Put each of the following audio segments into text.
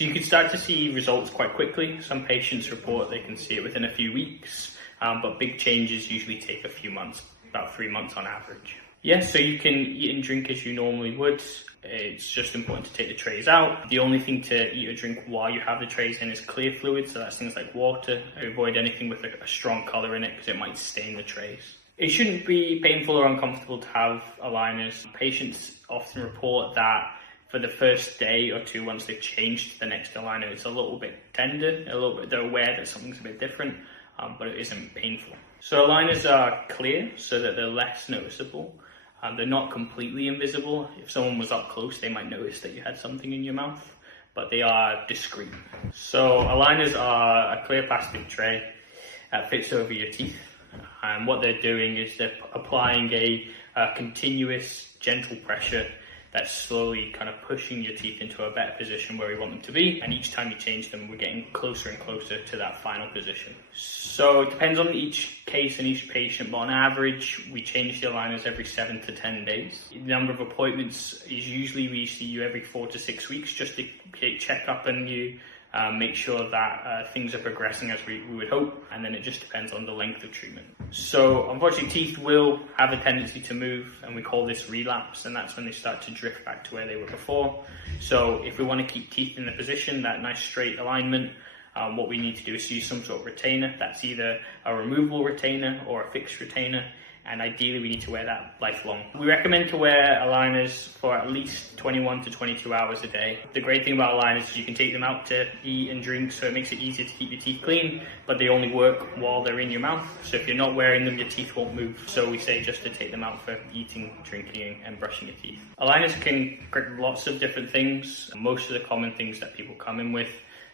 So you can start to see results quite quickly. Some patients report they can see it within a few weeks, but big changes usually take a few months, about 3 months on average. Yeah, so you can eat and drink as you normally would. It's just important to take the trays out. The only thing to eat or drink while you have the trays in is clear fluid, so that's things like water. Avoid anything with a strong colour in it because it might stain the trays. It shouldn't be painful or uncomfortable to have aligners. Patients often report that for the first day or two, once they've changed to the next aligner, it's a little bit tender, they're aware that something's a bit different, but it isn't painful. So aligners are clear so that they're less noticeable. They're not completely invisible. If someone was up close, they might notice that you had something in your mouth, but they are discreet. So aligners are a clear plastic tray that fits over your teeth. And what they're doing is they're applying a continuous, gentle pressure that's slowly kind of pushing your teeth into a better position where we want them to be. And each time you change them, we're getting closer and closer to that final position. So it depends on each case and each patient, but on average, we change the aligners every 7 to 10 days. The number of appointments is usually we see you every 4 to 6 weeks just to check up on you, make sure that things are progressing as we would hope, and then it just depends on the length of treatment. So unfortunately, teeth will have a tendency to move, and we call this relapse, and that's when they start to drift back to where they were before. So if we want to keep teeth in the position, that nice straight alignment, what we need to do is use some sort of retainer. That's either a removable retainer or a fixed retainer, and ideally we need to wear that lifelong. We recommend to wear aligners for at least 21 to 22 hours a day. The great thing about aligners is you can take them out to eat and drink, so it makes it easier to keep your teeth clean, but they only work while they're in your mouth. So if you're not wearing them, your teeth won't move. So we say just to take them out for eating, drinking, and brushing your teeth. Aligners can correct lots of different things. Most of the common things that people come in with,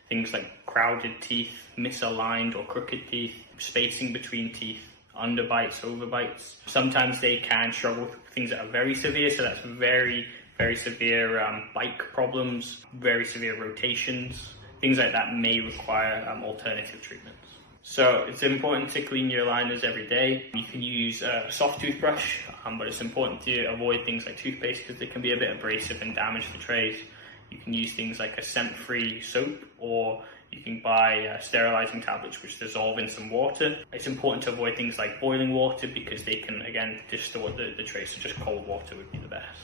things like crowded teeth, misaligned or crooked teeth, spacing between teeth, underbites, overbites. Sometimes they can struggle with things that are very severe, so that's very severe bite problems, very severe rotations. Things like that may require alternative treatments. So it's important to clean your aligners every day. You can use a soft toothbrush, but it's important to avoid things like toothpaste because they can be a bit abrasive and damage the trays. You can use things like a scent-free soap, or you can buy sterilizing tablets which dissolve in some water. It's important to avoid things like boiling water because they can, again, distort the tray, so just cold water would be the best.